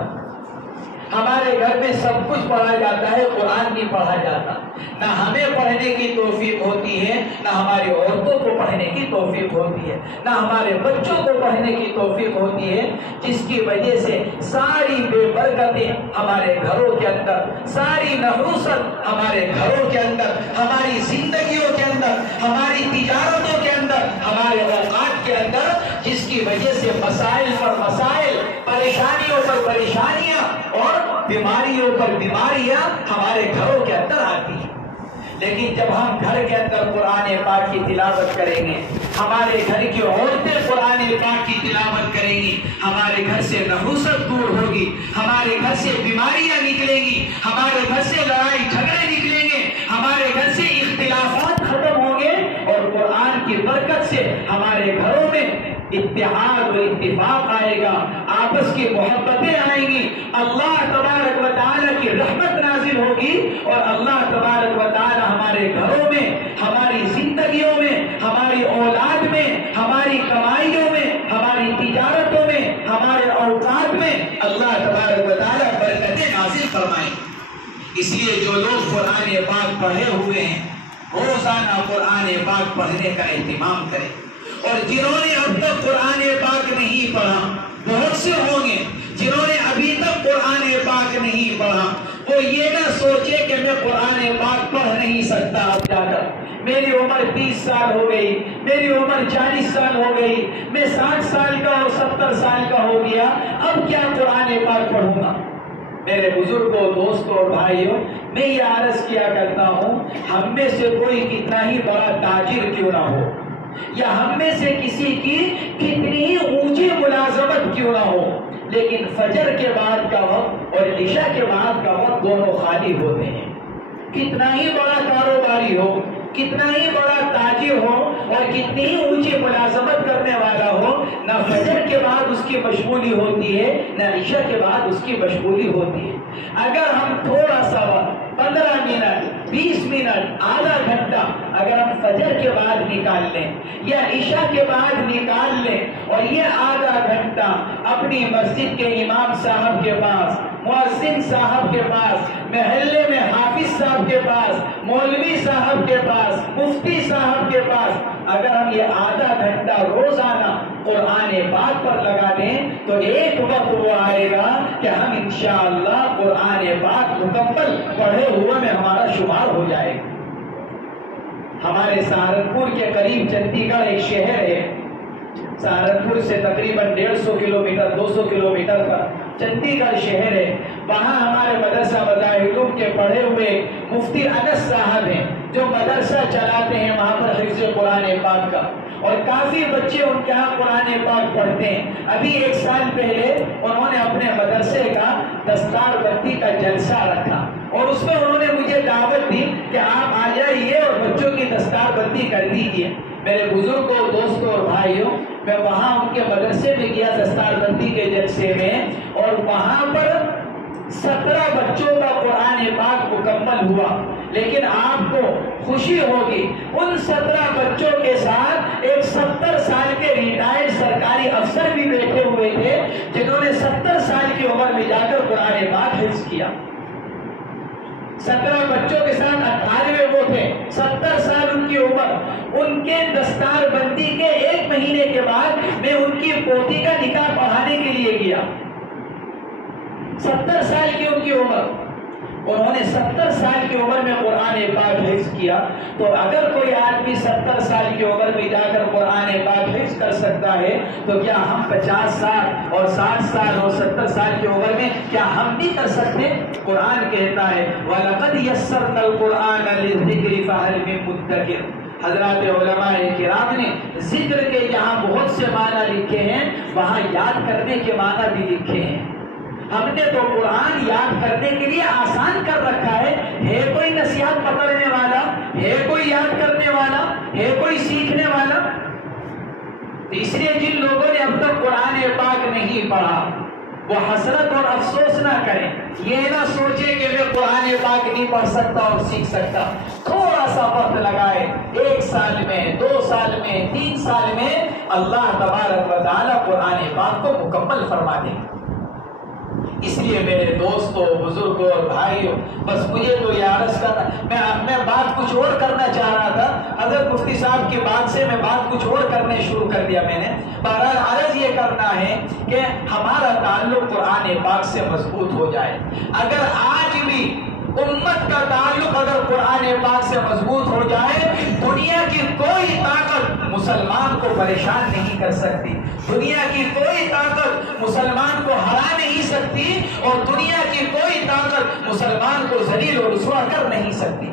ہمارے گھر میں سب کچھ پڑھا جاتا ہے، قرآن نہیں پڑھا جاتا، نہ ہمیں پڑھنے کی توفیق ہوتی ہے، نہ ہماری عورتوں کو پڑھنے کی توفیق ہوتی ہے، نہ ہمارے بچوں کو پڑھنے کی توفیق ہوتی ہے، جس کی وجہ سے ساری بے برکتیں ہمارے گھروں کے اندر، ساری نحوست ہمارے گھروں کے اندر، ہماری زندگیوں کے اندر، ہماری تجارتوں کے اندر، ہمارے اوقات کے اندر، جس کی وجہ سے مسائل پر مسائل، پریشانیوں پر پریشانیاں اور بیماریوں پر بیماریاں ہمارے گھروں کے اندر آتی ہیں۔ لیکن جب ہم گھر کے اندر قرآن پاک کی تلاوت کریں گے، ہمارے گھر کی عورتیں قرآن پاک کی تلاوت کریں گی، ہمارے گھر سے نحوست دور ہوگی، ہمارے گھر سے بیماریاں نکلیں گی، ہمارے گھر سے لڑائی جھگڑے نکلیں گے، ہمارے گھر سے اختلافات ختم ہوں گے، اور قرآن کی برکت سے ہمارے گھروں میں اتحاد و اتفاق آئے گا، آپس کی محبتیں آئیں گی، اللہ تبارک و تعالیٰ کی رحمت نازل ہوگی، اور اللہ تبارک و تعالیٰ ہمارے گھروں میں، ہماری زندگیوں میں، ہماری اولاد میں، ہماری کمائیوں میں، ہماری تجارتوں میں، ہمارے اوقات میں اللہ تبارک و تعالیٰ برکتیں نازل فرمائیں۔ اس لیے جو لوگ قرآن پاک پڑھے ہوئے ہیں، روزانہ قرآن پاک پڑھنے کا اہتمام کریں، اور جنہوں نے اب تک قرآن پاک نہیں پڑھا، بہت سے ہوں گے جنہوں نے ابھی تک قرآن پاک نہیں پڑھا، وہ یہ نہ سوچے کہ میں قرآن پاک پڑھ نہیں سکتا، اب جا کر میری عمر 30 سال ہو گئی، میری عمر 40 سال ہو گئی، میں 60 سال کا اور 70 سال کا ہو گیا، اب کیا قرآن پاک پڑھوں گا؟ میرے بزرگوں، دوستوں اور بھائیوں، میں یہ عرض کیا کرتا ہوں، ہم میں سے کوئی کتنا ہی بڑا تاجر کیوں نہ ہو، یا ہم میں سے کسی کی کتنی ہی اونچی ملازمت کیوں نہ ہو، لیکن فجر کے بعد کا وقت اور عشاء کے بعد کا وقت دونوں خالی ہوتے ہیں۔ کتنا ہی بڑا کاروباری ہو، کتنا ہی بڑا تاجر ہو، اور کتنی ہی اونچی ملازمت کرنے والا ہو، نہ فجر کے بعد اس کی مشغولی ہوتی ہے، نہ عشاء کے بعد اس کی مشغولی ہوتی ہے۔ اگر ہم تھوڑا سا وقت 15 منٹ، 20 منٹ، آدھا گھنٹہ اگر ہم فجر کے بعد نکال لیں یا عشاء کے بعد نکال لیں، اور یہ آدھا گھنٹہ اپنی مسجد کے امام صاحب کے پاس، مؤذن صاحب کے پاس، محلے میں حافظ صاحب کے پاس، مولوی صاحب کے پاس، مفتی صاحب کے پاس، اگر ہم یہ آدھا گھنٹہ روزانہ قرآن پاک پر لگا دیں، تو ایک وقت وہ آئے گا کہ ہم انشاءاللہ قرآن پاک مکمل پڑھے ہوئے میں ہمارا شمار ہو جائے گا۔ ہمارے سہارنپور کے قریب چندی گڑھ ایک شہر ہے، سہارنپور سے تقریباً 150 کلومیٹر 200 کلومیٹر پر چندی گڑھ شہر ہے، وہاں ہمارے مدرسہ مظاہرون کے پڑھے ہوئے مفتی انس صاحب ہیں، جو مدرسہ چلاتے ہیں وہاں پر حفظ قرآن پاک کا، اور کافی بچے ان کے ہاں قرآن پاک پڑھتے ہیں۔ ابھی 1 سال پہلے انہوں نے اپنے مدرسے کا دستار بندی کا جلسہ رکھا، اور اس میں انہوں نے مجھے دعوت دی کہ آپ آ جائیے اور بچوں کی دستار بندی کر دیجیے۔ میرے بزرگوں، دوستوں اور بھائیوں، میں وہاں ان کے مدرسے میں گیا دستار بندی کے جلسے میں، اور وہاں پر 17 بچوں کا قرآن پاک مکمل ہوا۔ لیکن آپ کو خوشی ہوگی، ان 17 بچوں کے ساتھ ایک 70 سال کے ریٹائرڈ سرکاری افسر بھی بیٹھے ہوئے تھے، جنہوں نے 70 سال کی عمر میں جا کر قرآن پاک حفظ کیا۔ 17 بچوں کے ساتھ 98 وہ تھے، 70 سال ان کی عمر۔ ان کے دستار بندی کے 1 مہینے کے بعد میں ان کی پوتی کا نکاح پڑھانے کے لیے گیا، 70 سال کی ان کی عمر۔ انہوں نے 70 سال کی عمر میں قرآن پاک حفظ کیا. تو اگر کوئی آدمی 70 سال کی عمر میں جا کر قرآن پاک حفظ کر سکتا ہے تو کیا ہم 50 سال اور 60 سال اور 70 سال کی عمر میں کیا ہم بھی کر سکتے؟ قرآن کہتا ہے وَلَقَدْ يَسَّرْنَا الْقُرْآنَ لِلذِّكْرِ فَهَلْ مِن مُدَّكِرٍ. حضرات علماء کرام نے ذکر کے یہاں بہت سے معنی لکھے ہیں، وہاں یاد کرنے کے معنی بھی لکھے ہیں. ہم نے تو قرآن یاد کرنے کے لیے آسان کر رکھا ہے کوئی نصیحت پکڑنے والا، ہے کوئی یاد کرنے والا، ہے کوئی سیکھنے والا؟ اس لیے جن لوگوں نے اب تک قرآن پاک نہیں پڑھا وہ حسرت اور افسوس نہ کریں، یہ نہ سوچے کہ میں قرآن پاک نہیں پڑھ سکتا اور سیکھ سکتا. تھوڑا سا وقت لگائے، 1 سال میں، 2 سال میں، 3 سال میں اللہ تبارک و تعالی قرآن پاک کو مکمل فرما دے. اس لیے میرے دوستوں، بزرگوں اور بھائیوں، بس مجھے تو یہ عرض کرنا، میں بات کچھ اور کرنا چاہ رہا تھا. حضرت مفتی صاحب کی بات سے میں بات کچھ اور کرنے شروع کر دیا میں نے. بہرحال عرض یہ کرنا ہے کہ ہمارا تعلق قرآن پاک سے مضبوط ہو جائے. اگر آج بھی امت کا تعلق اگر قرآن پاک سے مضبوط ہو جائے، دنیا کی کوئی طاقت مسلمان کو پریشان نہیں کر سکتی، دنیا کی کوئی طاقت مسلمان کو ہرا نہیں سکتی، اور دنیا کی کوئی طاقت مسلمان کو ذلیل و رسوا کر نہیں سکتی.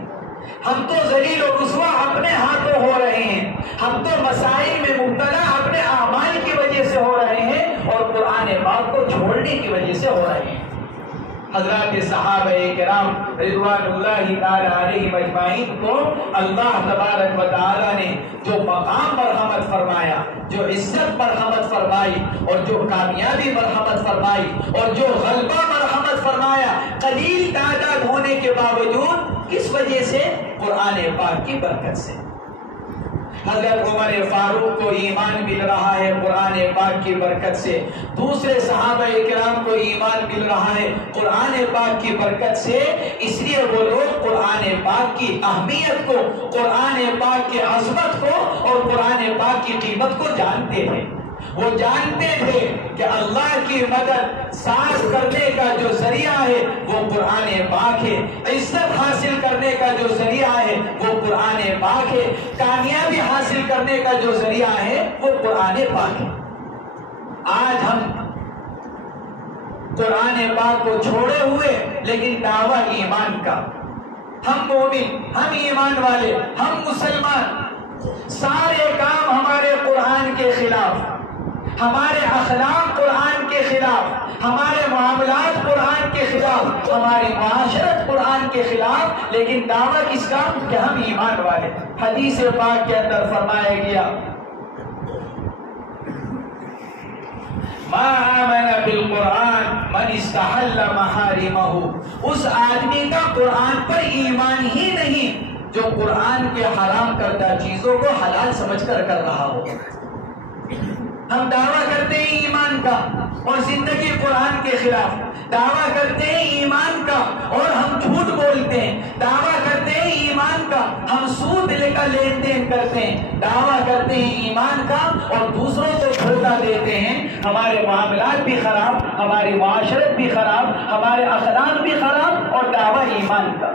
ہم تو ذلیل و رسوا اپنے ہاتھوں ہو رہے ہیں، ہم تو مسائل میں مبتلا اپنے اعمال کی وجہ سے ہو رہے ہیں اور قرآن پاک کو چھوڑنے کی وجہ سے ہو رہے ہیں. حضرات صحابہ کرام رضوان اللہ تعالی علیہم اجمعین کو اللہ تبارک و تعالی نے جو مقام مرحمت فرمایا، جو عزت مرحمت فرمائی، اور جو کامیابی مرحمت فرمائی، اور جو غلبہ مرحمت فرمایا، قلیل تعداد ہونے کے باوجود کس وجہ سے؟ قرآن پاک کی برکت سے. حضرت عمر فاروق کو ایمان مل رہا ہے قرآن پاک کی برکت سے، دوسرے صحابہ کرام کو ایمان مل رہا ہے قرآن پاک کی برکت سے. اس لیے وہ لوگ قرآن پاک کی اہمیت کو، قرآن پاک کی عظمت کو اور قرآن پاک کی قیمت کو جانتے تھے. وہ جانتے تھے کہ اللہ کی مدد ساز کرنے کا جو ذریعہ ہے وہ قرآن پاک ہے، عزت حاصل کرنے کا جو ذریعہ ہے وہ قرآن پاک ہے، کامیابی حاصل کرنے کا جو ذریعہ ہے وہ قرآن پاک ہے. آج ہم قرآن پاک کو چھوڑے ہوئے لیکن دعویٰ ایمان کا، ہم مومن، ہم ایمان والے، ہم مسلمان، سارے کام ہمارے قرآن کے خلاف، ہمارے اخلاق قرآن کے خلاف، ہمارے معاملات قرآن کے خلاف، ہماری معاشرت قرآن کے خلاف، لیکن دعویٰ کس کا؟ کہ ہم ایمان والے. حدیث پاک کے اندر فرمایا گیا ما آمن بالقرآن من استحل محارمہ. اس آدمی کا قرآن پر ایمان ہی نہیں جو قرآن کے حرام کردہ چیزوں کو حلال سمجھ کر رہا ہو. ہم دعویٰ کرتے ہیں ایمان کا اور زندگی قرآن کے خلاف، دعویٰ کرتے ہیں ایمان کا اور ہم جھوٹ بولتے ہیں، دعویٰ کرتے ہیں ایمان کا، ہم سود لے کر لین دین کرتے ہیں، دعویٰ کرتے ہیں ایمان کا اور دوسروں کو دھوکہ دیتے ہیں. ہمارے معاملات بھی خراب، ہماری معاشرت بھی خراب، ہمارے اخلاق بھی خراب اور دعویٰ ایمان کا.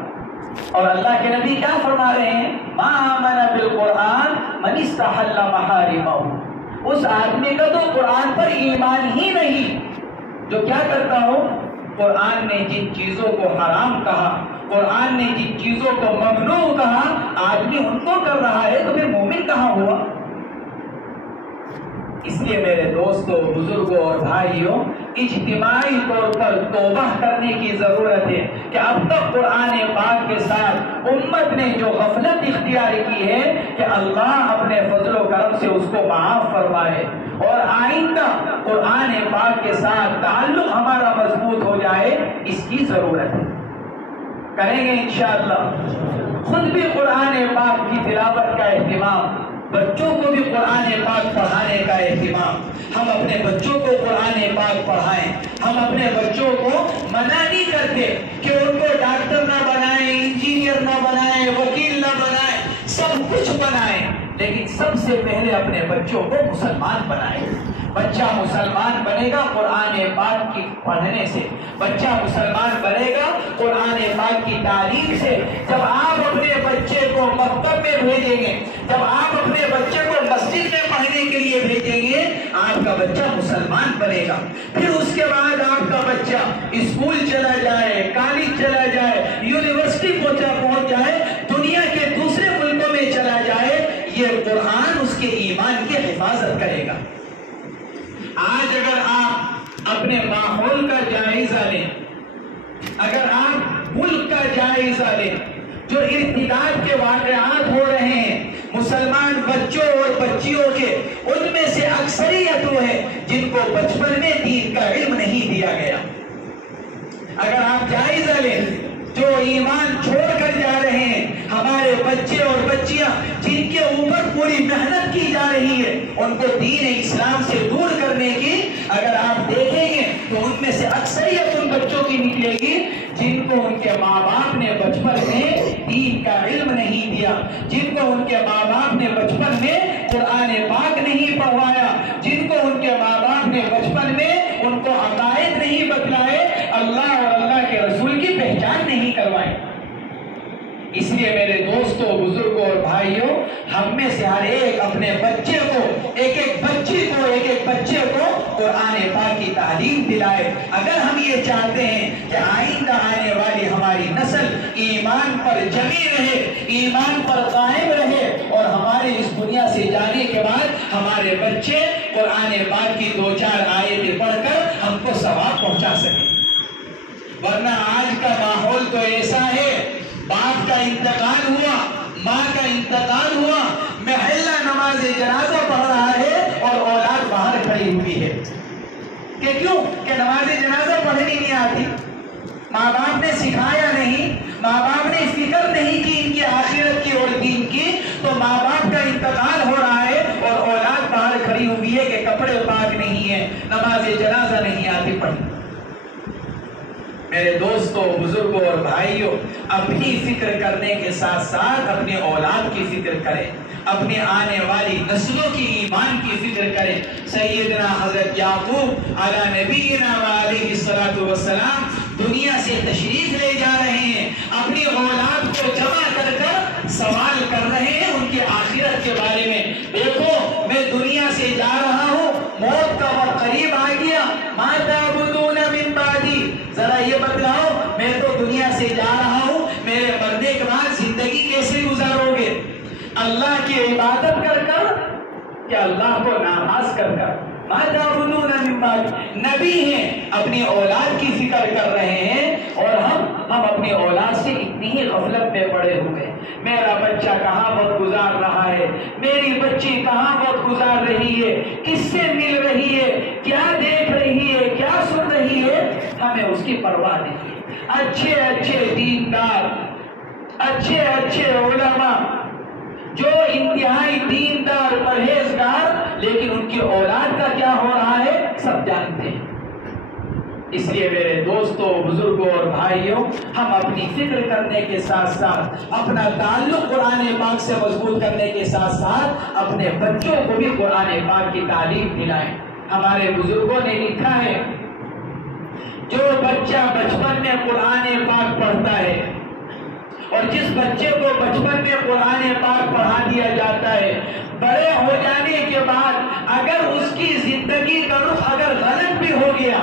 اور اللہ کے نبی کیا فرما رہے ہیں؟ ما آمن بالقرآن من استحل محارمہ. اس آدمی کا تو قرآن پر ایمان ہی نہیں جو کیا کرتا ہو، قرآن نے جن چیزوں کو حرام کہا، قرآن نے جن چیزوں کو ممنوع کہا، آدمی ان کو کر رہا ہے تو پھر مومن کہاں ہوا؟ اس لیے میرے دوستوں، بزرگوں اور بھائیوں، اجتماعی طور پر توبہ کرنے کی ضرورت ہے کہ اب تک قرآن پاک کے ساتھ امت نے جو غفلت اختیار کی ہے کہ اللہ اپنے فضل و کرم سے اس کو معاف فرمائے، اور آئندہ قرآن پاک کے ساتھ تعلق ہمارا مضبوط ہو جائے، اس کی ضرورت ہے. کریں گے انشاءاللہ. خود بھی قرآن پاک کی تلاوت کا اہتمام، بچوں کو بھی قرآن پاک پڑھانے کا اہتمام. ہم اپنے بچوں کو قرآن پاک پڑھائیں. ہم اپنے بچوں کو منع نہیں کرتے کہ ان کو ڈاکٹر نہ بنائیں، انجینئر نہ بنائیں، وکیل نہ بنائیں، سب کچھ بنائیں، لیکن سب سے پہلے اپنے بچوں کو مسلمان بنائیں. بچہ مسلمان بنے گا قرآن پاک کی پڑھنے سے، بچہ مسلمان بنے گا قرآن پاک کی تعلیم سے۔ جب آپ اپنے بچے کو مکتب میں بھیجیں گے، جب آپ اپنے بچے کو مسجد میں پڑھنے کے لیے بھیجیں گے، آپ کا بچہ مسلمان بنے گا۔ پھر اس کے بعد آپ کا بچہ اسکول چلا جائے، کالج چلا جائے، یونیورسٹی پہنچ جائے، دنیا کے دوسرے ملکوں میں چلا جائے، یہ قرآن اس کے ایمان کی حفاظت کرے گا۔ آج اگر آپ اپنے ماحول کا جائزہ لیں، اگر آپ ملک کا جائزہ لیں، جو ارتداد کے واقعات ہو رہے ہیں مسلمان بچوں اور بچیوں کے، ان میں سے اکثریت وہ ہے جن کو بچپن میں دین کا علم نہیں دیا گیا۔ اگر آپ جائزہ لیں، جو ایمان چھوڑ کر جا رہے ہیں ہمارے بچے اور بچیاں، جن کے اوپر پوری محنت کی جا رہی ہے ان کو دین اسلام سے دور کرنے کی، اگر آپ دیکھیں گے تو ان میں سے اکثریت ان بچوں کی نکلے گی جن کو ان کے ماں باپ نے بچپن میں دین کا علم نہیں دیا، جن کو ان کے ماں باپ نے بچپن میں قرآن پاک نہیں پڑھوایا، جن کو ان کے ماں باپ نے بچپن میں ان کو عقائد نہیں بتلائے، اللہ اور اللہ کے رسول کی پہچان نہیں کروائی۔ اس لیے میرے دوستوں، بزرگوں اور بھائیوں، ہم میں سے ہر ایک اپنے بچے کو، ایک ایک بچی کو، ایک ایک بچے کو قرآن پاک کی تعلیم دلائے۔ اگر ہم یہ چاہتے ہیں کہ آئندہ آنے والی ہماری نسل ایمان پر جمی رہے، ایمان پر قائم رہے، اور ہمارے اس دنیا سے جانے کے بعد ہمارے بچے قرآن پاک کی 2-4 آیتیں پڑھ کر ہم کو ثواب پہنچا سکیں۔ ورنہ آج کا ماحول تو ایسا ہے، باپ کا انتقال ہوا، ماں کا انتقال ہوا، محلہ نماز جنازہ پڑھ رہا ہے اور اولاد باہر کھڑی ہوئی ہے۔ کہ کیوں؟ کہ نماز جنازہ پڑھنی نہیں آتی، ماں باپ نے سکھایا نہیں، ماں باپ نے فکر نہیں کی ان کی آخرت کی اور دین کی، تو ماں باپ کا انتقال ہو رہا ہے اور اولاد باہر کھڑی ہوئی ہے کہ کپڑے پاک نہیں ہے، نماز جنازہ نہیں آتی پڑھنے۔ میرے دوستوں، بزرگوں اور بھائیوں، اپنی فکر کرنے کے ساتھ ساتھ اپنے اولاد کی فکر کریں، اپنے آنے والی نسلوں کی ایمان کی فکر کریں۔ سیدنا حضرت یعقوب علی نبینا وعلیہ الصلوۃ والسلام دنیا سے تشریف لے جا رہے ہیں، اپنی اولاد کو جمع کر کر سوال کر رہے ہیں ان کی آخرت کے بارے میں۔ دیکھو، میں دنیا سے جا رہا ہوں، موت کا وقت قریب آ گیا، ما تعبدون من بعدی، ذرا یہ بتلاؤ، میں تو دنیا سے جا رہا ہوں، میرے مرنے کے بعد زندگی کیسے گزارو گے؟ اللہ کی عبادت کر کر یا اللہ کو ناماز کر کر؟ ما تعبدون من بعدی، نبی ہیں، اپنی اولاد کی فکر کر رہے ہیں، اور ہم اپنی اولاد سے اتنی ہی غفلت میں پڑے ہوئے۔ میرا بچہ کہاں وقت گزار رہا ہے، میری بچی کہاں وقت گزار رہی ہے، کس سے مل رہی ہے، کیا دیکھ رہی ہے، کیا سن رہی ہے، ہمیں اس کی پرواہ نہیں ہے۔ اچھے اچھے دیندار، اچھے اچھے علماء، جو انتہائی دیندار پرہیزگار، لیکن ان کی اولاد کا کیا ہو رہا ہے سب جانتے ہیں۔ اس لیے میرے دوستوں، بزرگوں اور بھائیوں، ہم اپنی فکر کرنے کے ساتھ ساتھ اپنا تعلق قرآن پاک سے مضبوط کرنے کے ساتھ ساتھ اپنے بچوں کو بھی قرآن پاک کی تعلیم دلائیں۔ ہمارے بزرگوں نے لکھا ہے، جو بچہ بچپن میں قرآن پاک پڑھتا ہے، اور جس بچے کو بچپن میں قرآن پاک پڑھا دیا جاتا ہے، بڑے ہو جانے کے بعد اگر اس کی زندگی کا رخ اگر غلط بھی ہو گیا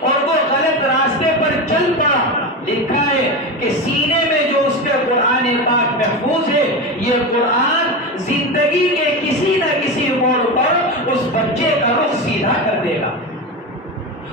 اور وہ غلط راستے پر چل پڑا، لکھا ہے کہ سینے میں جو اس کے قرآن پاک محفوظ ہے، یہ قرآن زندگی کے کسی نہ کسی موڑ پر اس بچے کا رخ سیدھا کر دے گا،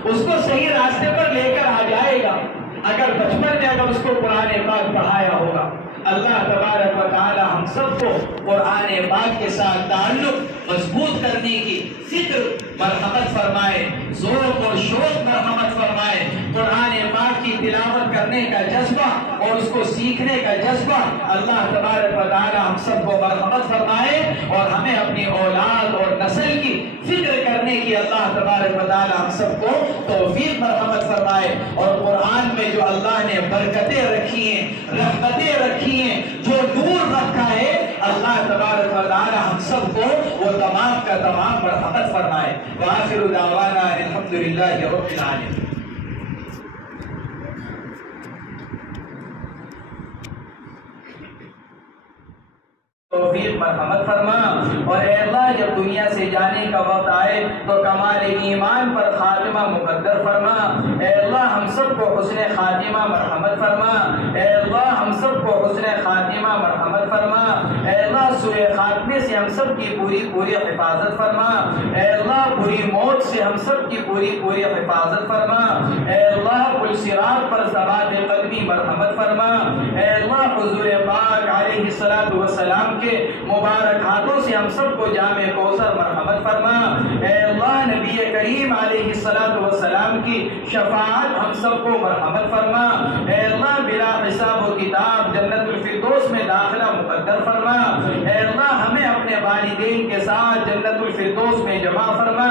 اس کو صحیح راستے پر لے کر آ جائے گا، اگر بچپن میں اگر اس کو قرآن پاک پڑھایا ہوگا۔ اللہ تبارک و تعالی ہم سب کو قرآن پاک کے ساتھ تعلق مضبوط کرنے کی فکر مرحمت فرمائے، ذوق اور شوق مرحمت فرمائے، قرآن پاک کی تلاوت کرنے کا جذبہ اور اس کو سیکھنے کا جذبہ اللہ تبارک و تعالی ہم سب کو مرحمت فرمائے، اور ہمیں اپنی اولاد اور نسل کی فکر کرنے کی اللہ تبارک و تعالی ہم سب کو توفیق مرحمت فرمائے۔ اور قرآن میں جو اللہ نے برکتیں رکھی ہیں، رحمتیں رکھی ہیں، جو نور رکھا ہے، اللہ تبارک و تعالی ہم سب کو وہ تمام کا تمام مرحمت فرمائے۔ وآخر دعوانا الحمدللہ رب العالمین۔ توفیق مرحمت فرما، اور اے اللہ جب دنیا سے جانے کا وقت آئے تو کمال ایمان پر خاتمہ مقدر فرما۔ اے اللہ ہم سب کو حسن خاتمہ مرحمت فرما۔ اے اللہ ہم سب کو حسن خاتمہ مرحمت فرما۔ اے اللہ سوء خاتمے سے ہم سب کی پوری حفاظت فرما۔ اے اللہ بری موت سے ہم سب کی پوری حفاظت فرما۔ اے اللہ پل صراط پر ثبات قدمی مرحمت فرما۔ اے اللہ حضور پاک علیہ الصلوۃ والسلام کے مبارک ہاتھوں سے ہم سب کو جام کوثر مرحمت فرما۔ اے اللہ نبی کریم علیہ الصلوۃ والسلام کی شفاعت ہم سب کو مرحمت فرما۔ اے اللہ بلا حساب و کتاب جنت الفردوس میں داخلہ مقدر فرما۔ اے اللہ ہمیں اپنے والدین کے ساتھ جنت الفردوس میں جمع فرما۔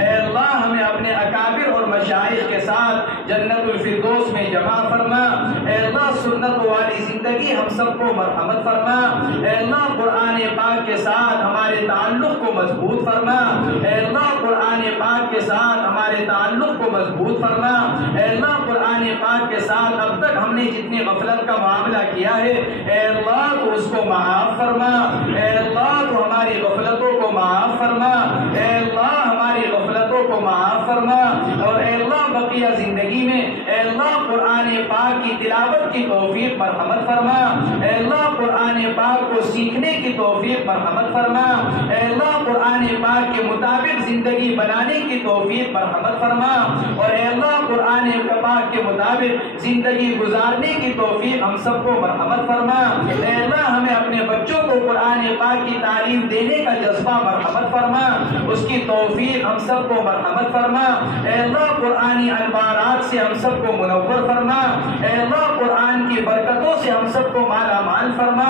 اے اللہ ہمیں اپنے اکابر اور مشائخ کے ساتھ جنت الفردوس میں جمع فرما۔ اے اللہ سنت والی زندگی ہم سب کو مرحمت فرما۔ اے اللہ قرآن پاک کے ساتھ ہمارے تعلق کو مضبوط فرما۔ اے اللہ قرآن پاک کے ساتھ ہمارے تعلق کو مضبوط فرما۔ اے اللہ قرآن پاک کے ساتھ اب تک ہم نے جتنی غفلت کا معاملہ کیا ہے اے اللہ تو اس کو معاف فرما۔ اے اللہ تو ہماری غفلتوں کو معاف فرما۔ اے اللہ ہماری غفلتوں کو معاف فرما، اور اے اللہ بقیہ زندگی میں اے اللہ قرآن پاک کی تلاوت کی توفیق مرحمت فرما۔ اے اللہ قرآن پاک کو سیکھنے کی توفیق مرحمت فرما۔ اے اللہ قرآن پاک کے مطابق زندگی بنانے کی توفیق مرحمت فرما، اور اے اللہ قرآن پاک کے مطابق زندگی گزارنے کی توفیق ہم سب کو مرحمت فرما۔ اے اللہ ہمیں اپنے بچوں کو قرآن پاک کی تعلیم دینے کا جذبہ مرحمت فرما، اس کی توفیق ہم سب کو مرحمت فرما۔ اے اللہ قرآنی انوارات سے ہم سب کو منور فرما۔ اے اللہ قرآن کی برکتوں سے ہم سب کو مالا مال فرما۔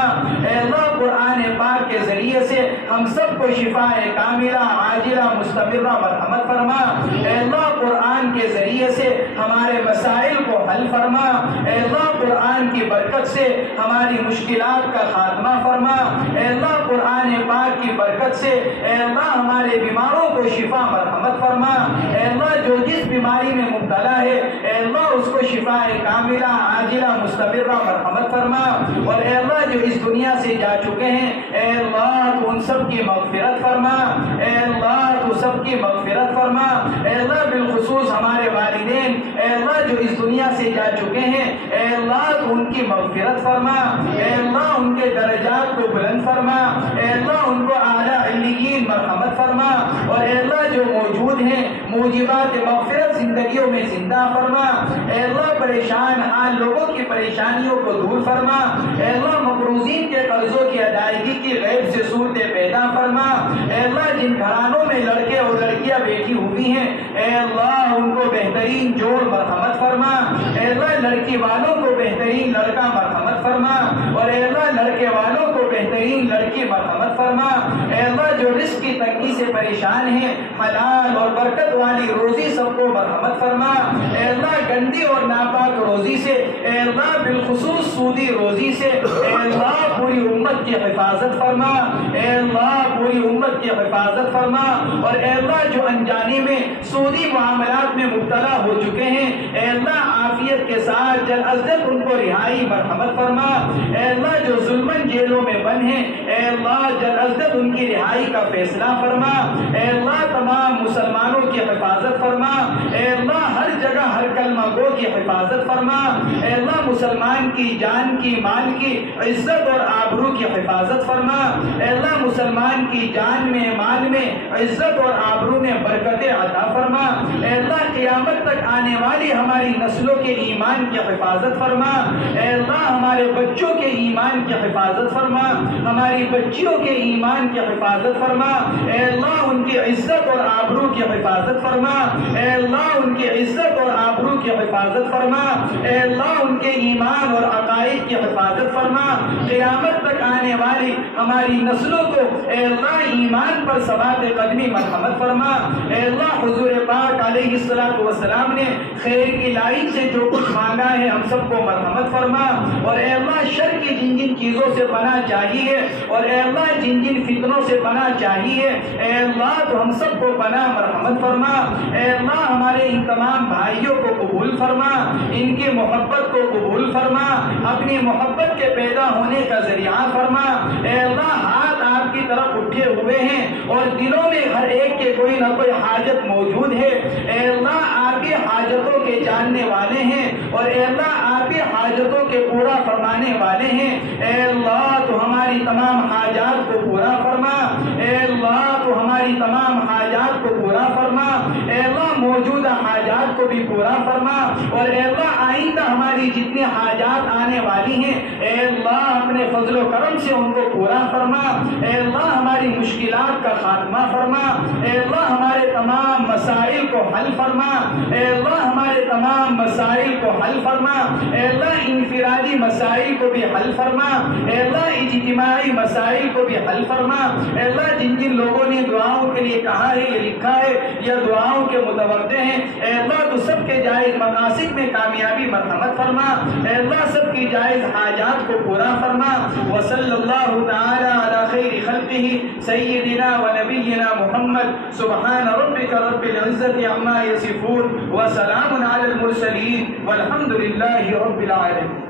اے اللہ قرآن پاک کے ذریعے سے ہم سب کو شفاء کاملہ عاجلہ مستمرہ مرحمت فرما۔ اے اللہ قرآن کے ذریعے سے ہمارے مسائل کو حل فرما۔ اے اللہ قرآن کی برکت سے ہماری مشکلات کا خاتمہ فرما۔ اے اللہ قرآن پاک کی برکت سے اے اللہ ہمارے بیماروں کو شفا مرحمت فرما۔ اے اللہ جو جس بیماری میں مبتلا ہے اے اللہ اس کو شفاء کاملہ عاجلہ مستمرہ مرحمت فرما، اور اے اللہ جو اس دنیا سے جا چکے ہیں اے اللہ تو ان سب کی مغفرت فرما۔ اے اللہ تو سب کی مغفرت فرما۔ اے اللہ بالخصوص ہمارے والدین اے اللہ جو اس دنیا سے جا چکے ہیں اے اللہ تو ان کی مغفرت فرما۔ اے اللہ ان کے درجات کو بلند فرما۔ اے اللہ ان کو اعلیٰ علیین مرحمت فرما، اور اے اللہ جو موجود ہیں موجبات مغفرت زندگیوں میں زندہ فرما۔ اے اللہ پریشان حال لوگوں کی پریشانیوں کو دور فرما۔ اے اللہ مقروضین کے قرضوں کی ادائیگی کی غیب سے صورتیں پیدا فرما۔ اے اللہ جن گھرانوں میں لڑکے اور لڑکیاں بیٹھی ہوئی ہیں اے اللہ ان کو بہترین جوڑ مرحمت فرما۔ اے اللہ لڑکی والوں کو بہترین لڑکا مرحمت فرما، اور اے اللہ لڑکے والوں کو بہترین لڑکی مرحمت فرما۔ اے اللہ جو رزق کی تنگی سے پریشان ہیں حلال اور برکت والی روزی سب کو مرحمت فرما۔ اے اللہ گندی اور ناپاک روزی سے اے اللہ بالخصوص سودی روزی سے اے اللہ پوری امت کی حفاظت فرما۔ اے اللہ پوری امت کی حفاظت فرما، اور اے اللہ جو انجانے میں سودی معاملات میں مبتلا ہو چکے ہیں اے اللہ عافیت کے ساتھ جلد از جلد ان کو رہائی مرحمت فرما۔ اے اللہ جو ظلمن جیلوں میں بند ہیں اے اللہ جلد از جلد ان کی رہائی کا فیصلہ فرما۔ اے اللہ تمام مسلمانوں کی حفاظت فرما۔ اے اللہ ہر جگہ ہر کلمہ گو کی حفاظت فرما۔ اے اللہ مسلمان کی جان کی مال کی عزت اور آبرو کی حفاظت فرما۔ اے اللہ مسلمان کی جان میں مال میں عزت اور آبرو میں برکتیں عطا فرما۔ اے اللہ قیامت تک آنے والی ہماری نسلوں کے ایمان کی حفاظت فرما۔ اے اللہ ہمارے بچوں کے ایمان کی حفاظت فرما، ہماری بچیوں کے ایمان کی حفاظت فرما۔ اے اللہ ان کی عزت اور آبرو آبرو کی حفاظت فرما، اے اللہ ان کی عزت اور آبرو کی حفاظت فرما، اے اللہ ان کے ایمان اور عقائد کی حفاظت فرما، قیامت تک آنے والی ہماری نسلوں کو اے اللہ ایمان پر ثبات قدمی مرحمت فرما، اے اللہ حضور پاک علیہ السلام نے خیر کی لائن سے جو کچھ مانگا ہے ہم سب کو مرحمت فرما، اور اے اللہ شر کی جن جن چیزوں سے پناہ چاہیے، اور اے اللہ جن جن فتنوں سے پناہ چاہیے، اے اللہ تو ہم سب کو پناہ مرحمت فرما، اے اللہ ہمارے ان تمام بھائیوں کو قبول فرما، ان کی محبت کو قبول فرما، اپنی محبت کے پیدا ہونے کا ذریعہ فرما، اے اللہ ہاتھ آپ کی طرف اٹھے ہوئے ہیں اور دلوں میں ہر ایک کے کوئی نہ کوئی حاجت موجود ہے، اے اللہ آپ کی حاجتوں کے جاننے والے ہیں، اور اے اللہ آپ کی حاجتوں کے پورا فرمانے والے ہیں، اے اللہ تو ہماری تمام حاجات کو پورا فرما، اے اللہ تو ہماری تمام حاجات کو پورا فرما، اے اللہ موجودہ حاجات کو بھی پورا فرما، اور اے اللہ آئندہ ہماری جتنی حاجات آنے والی ہیں اے اللہ اپنے فضل و کرم سے ان کو پورا فرما، اے اللہ ہماری مشکلات کا خاتمہ فرما، اے اللہ ہمارے تمام مسائل کو حل فرما، اے اللہ ہمارے تمام مسائل کو حل فرما، اے اللہ انفرادی مسائل کو بھی حل فرما، اے اللہ اجتماعی مسائل کو بھی حل فرما، اے اللہ جن جن لوگوں نے دعاؤں کے لیے کہا ہے یہ لکھا ہے یا دعاؤں کے متوقع ہیں، اے اللہ تو سب کے جائز مقاصد میں کامیابی مرحمت فرما، اے اللہ سب کی جائز حاجات کو پورا فرما، وصلی اللہ تعالی علی خیر خلقہ سیدنا و نبینا محمد، سبحان ربک رب العزت عما یصفون وسلام علی المرسلین والحمد للہ رب العالمین۔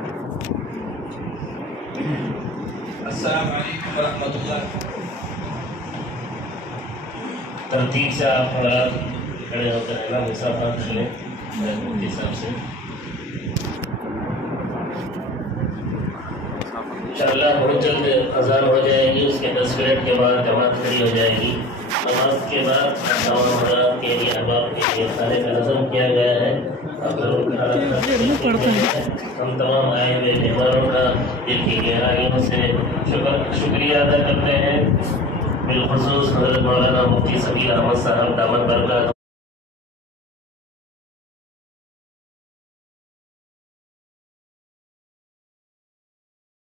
السلام علیکم ورحمۃ اللہ۔ ترتیب سے آپ حضرات کھڑے ہو کر رہنا مسافہ کر لیں مفتی صاحب سے۔ انشاءاللہ بہت جلد اذان ہو جائے گی، اس کے 10 منٹ کے بعد جماعت کھڑی ہو جائے گی۔ نماز کے بعد تمام حضرات کے لیے احباب کے لیے کھانے کا نظم کیا گیا ہے، آپ ضرور ہم تمام آئے ہوئے مہمانوں کا دل کی گہرائیوں سے شکریہ ادا کرتے ہیں، بالخصوص حضرت مولانا مفتی سبیل احمد صاحب دامت برکات